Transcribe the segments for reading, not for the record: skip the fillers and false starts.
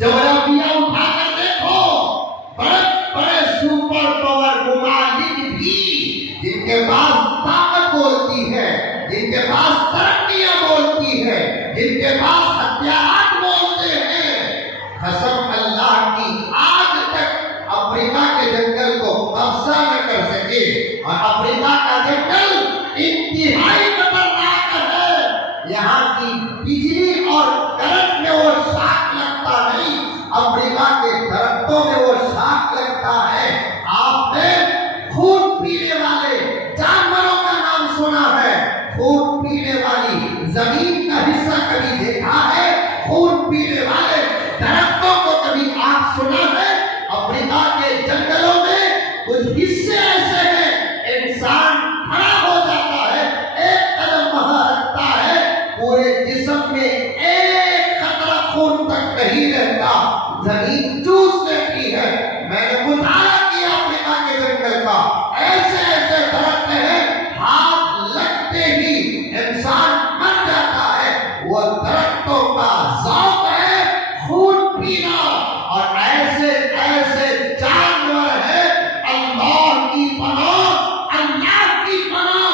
जोग्राफिया उठाकर देखो, बड़े बड़े सुपर पावर ममालिक भी जिनके पास ताकत बोलती है, जिनके पास तरक्कियां बोलती है, जिनके पास हथियार बोलते हैं, कसम अल्लाह की आज तक अफ्रीका के जंगल को कब्जा न कर सके। और अफ्रीका का जंगल इंतहाई खतरनाक है। यहाँ की बिजली और करंट में वो शाख लगता नहीं, अफ्रीका के दरख्तों में वो शाख लगता है। आपने खून पीने वाले जानवरों का नाम सुना है, खून पीने वाली जमीन का हिस्सा कभी देखा है? खून पीने वाले दरख्तों को कभी आप सुना है? अफ्रीका के जंगलों में कुछ हिस्से ऐसे हैं, इंसान खड़ा हो जाता है, एक कदम वहां रखता है, पूरे जिस्म में एक खतरा खून तक नहीं रहता, जमीन चूस लेती है। मैंने मुताला किया अफ्रीका के जंगल का, ऐसे ऐसे दरख्त हैं, हाथ लगते ही इंसान मर जाता है। वो दरख्तों का ज़ौक़ है खून पीना। और ऐसे ऐसे जानवर हैं, अल्लाह की पनाह, अल्लाह की पनाह,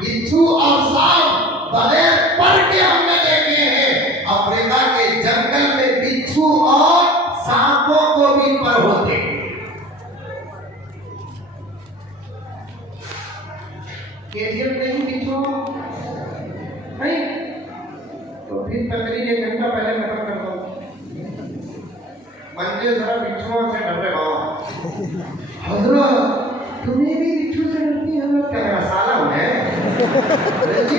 बिच्छू और सांप बगैर पर के हमने देखे हैं। अफ्रीका के जंगल में बिच्छू और सांपों को भी पर होते हैं। केजीएफ नहीं बिच्छू नहीं, तो फिर तकरीर 1 घंटा पहले खत्म कर दो। मंजे जरा बिच्छुओं से डर रहे हो। हजरत तुम्हें भी बिच्छू से डरती है? हजरत क्या मेरा साला हूँ मैं? अरे जी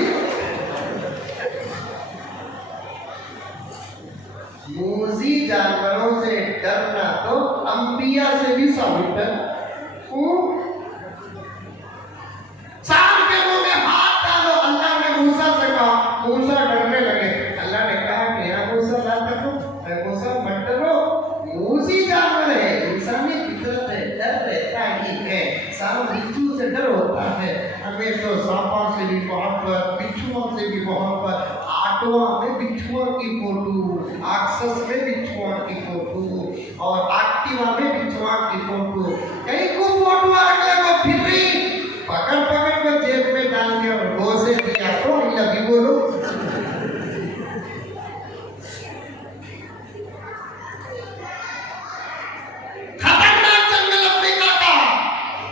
मूजी जानवरों से डरना तो अंबिया से भी साबित है। सांप के मुंह में हाथ डालो, अल्लाह ने मूसा से कहा, मूसा डरने लगे। अल्लाह ने कहा कि या मूसा ला तको, मूसा मत डरो, मूसी जानवर है, इंसानी फितरत है, डर रहता ही है। सांप बिच्छू से डर होता है, हमें तो सांपों से भी मोहब्बत, बिच्छुओं से भी मोहब्बत। आटवा में बिच्छुओं की फोटो, एक्सेस में बिच्छुओं की फोटो और एक्टिवा में बिच्छुओं की फोटो, कहीं को फोटो अगले को फिर रही पकड़ पकड़ को जेब में डाल के और गोसे दिया तो लगी बोलो। खतरनाक जंगल अफ्रीका का,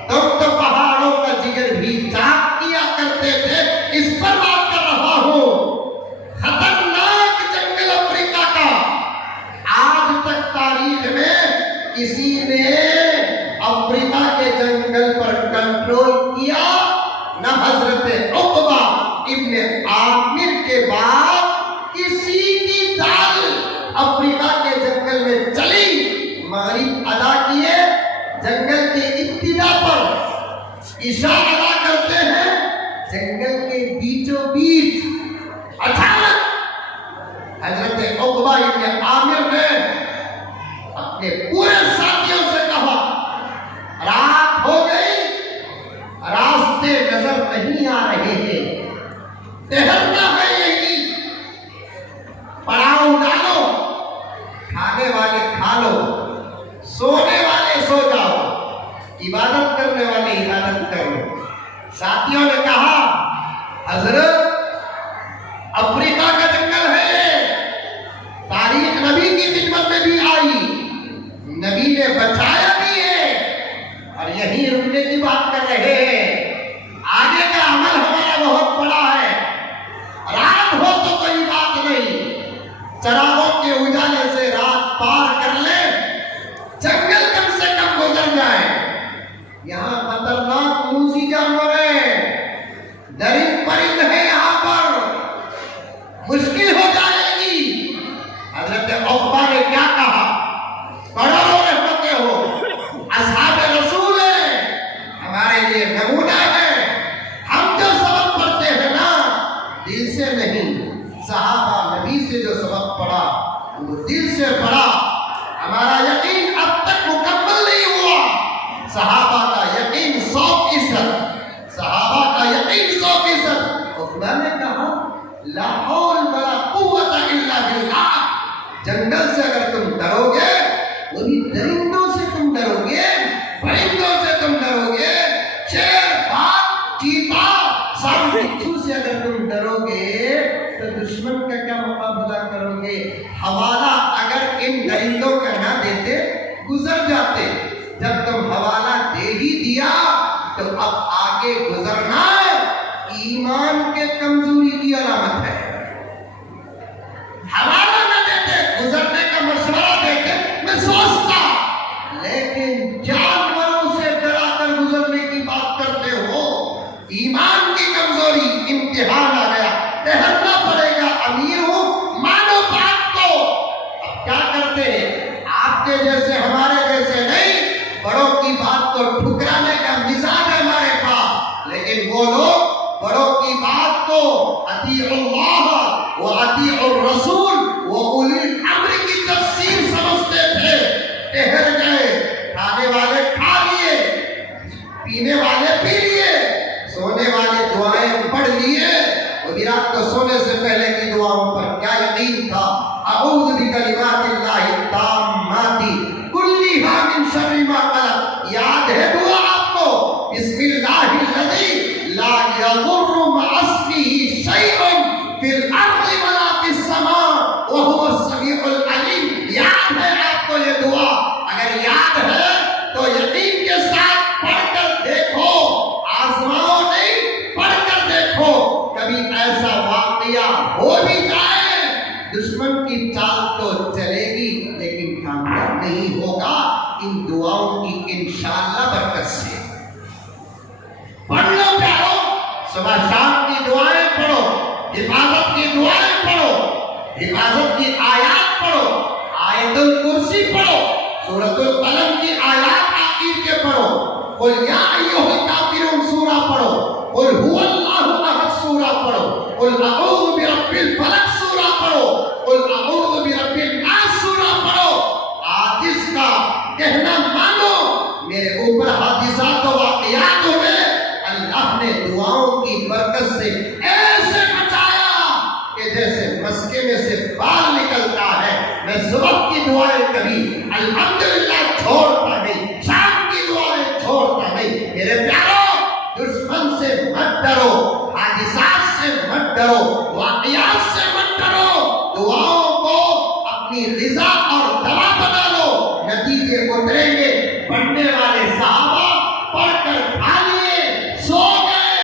तुम तो पहाड़ों का जिगर भी चाक किया करते थे, इस पर बात कर रहा हूं। खतरनाक जंगल अफ्रीका का, आज तक तारीख में किसी ने अफ्रीका के जंगल पर कंट्रोल किया न हजरत उक़बा इब्ने आमिर के बाद किसी की दाल अफ्रीका के जंगल में चली। मगरिब अदा किए, जंगल के इब्तिदा पर इशा अदा करते हैं, जंगल के बीचों बीच अचानक हजरत उक़बा इब्ने आमिर ने अपने पूरे साथियों से कहा, रात हो गई, रास्ते नजर नहीं आ रहे हैं, ठहरना है यही, पड़ाव डालो, खाने वाले खा लो, सोने वाले सो जाओ, इबादत करने वाले इबादत करो। साथियों ने कहा, हजरत अफ्रीका का जंगल है, तारीख नबी की खिदमत में भी आई, नबी ने बचाया भी है, और यहीं रुकने की बात कर रहे हैं। आगे का अमल हमारा बहुत बड़ा है, रात हो तो कोई बात नहीं, चरागों के उजाले से रात पार कर ले, जंगल कम से कम गुजर जाए। यहाँ खतरनाक मूसी जानवर है, दरिंद परिंद है, यहाँ पर मुश्किल हो जाएगी। हजरत उक़बा ने क्या कहा, करोड़ों रहमतें हो, असहाब रसूल है, हमारे लिए नमूना है, हम जो सबक पढ़ते हैं ना दिल से नहीं, सहाबा नबी से जो सबक पढ़ा वो दिल से पढ़ा। हमारा यकीन अब तक मुकम्मल नहीं हुआ, सहाबा का यकीन 100%, सहाबा का यकीन 100%। उक़बा ने कहा, ला हौल वला कुव्वता इल्ला बिल्लाह, जंगल से अगर तुम ڈرو گے وہی درندوں سے تم ڈرو گے، پرندوں سے تم ڈرو گے، شیر، باغ، چیتا، سب بچھو سے اگر تم ڈرو گے تو دشمن کا کیا مقابلہ کرو گے؟ حوالہ اگر ان درندوں کا نہ دیتے گزر جاتے، جب تم حوالہ دے ہی دیا تو اب آگے گزرنا ایمان کے کمزوری کی علامت ہے۔ حوالہ نہ دیتے، گزرنے کا مشورہ دیتے، میں سوچتا، لیکن جانوروں سے ڈرا کر گزرنے کی بات کرتے ہو، ایمان کی کمزوری، امتحان آ گیا، ٹھہرنا پڑے گا، امیر ہوں، مانو بات کو۔ اب کیا کرتے ہیں؟ آپ کے جیسے ہمارے جیسے نہیں، بڑوں کی بات کو ٹھکرانے کا مزاج ہے ہمارے پاس، لیکن وہ لوگ بڑوں کی بات کو اطیعوا اللہ و اطیعوا الرسول و اولی الامر کی تفسیر سمجھتے تھے۔ ٹھہر گئے، کھانے والے کھا لیے، پینے والے پی لیے، سونے والے دعائیں پڑھ لیے۔ اور رات کو سونے سے پہلے کی دعاؤں پر کیا یقین تھا؟ اعوذ بکلمات اللہ التامات کلھا من شر ما خلق۔ یاد ہے دعا آپ کو؟ بسم اللہ الذی لا یضر مع اسمہ شیء فی الارض ولا فی السماء وہو السمیع العلیم۔ یاد ہے آپ کو یہ دعا؟ اگر یاد ہے تو یقین کے ساتھ پڑھ کر دیکھو، آزماؤ نہیں، پڑھ کر دیکھو، کبھی ایسا واقعہ ہو بھی جائے دشمن کی چال تو چلے گی لیکن کامیاب نہیں ہوگا، ان دعاؤں کی انشاءاللہ برکت سے۔ پڑھ لو پیارو، صبح شام کی دعائیں پڑھو، حفاظت کی دعائیں پڑھو، حفاظت کی آیات پڑھو، آیت الکرسی پڑھو، سورۃ القلم کی آیات آخر کے پڑھو، قل یا ایھا الکافرون سورہ پڑھو، قل ھو اللہ احد سورہ پڑھو، قل اعوذ برب الفلق سورہ پڑھو، قل اعوذ برب الناس سورہ پڑھو۔ عاجز کا کہنا مانو، میرے اوپر حادثات و واقعات ہوئے، اللہ نے دعاؤں کی برکت سے ایسے بچایا کہ جیسے مسکے میں سے بال نکلتا ہے۔ میں صبح کی دعائیں کبھی الحمدللہ چھوڑتا نہیں، شام کی دعائیں چھوڑتا نہیں۔ میرے پیارو، دشمن سے مت ڈرو، حادثات سے مت ڈرو، واقعات سے مت ڈرو، دعاؤں کو اپنی غذا اور دوا بنا لو، نتیجے اتریں گے۔ پڑھنے والے صحابہ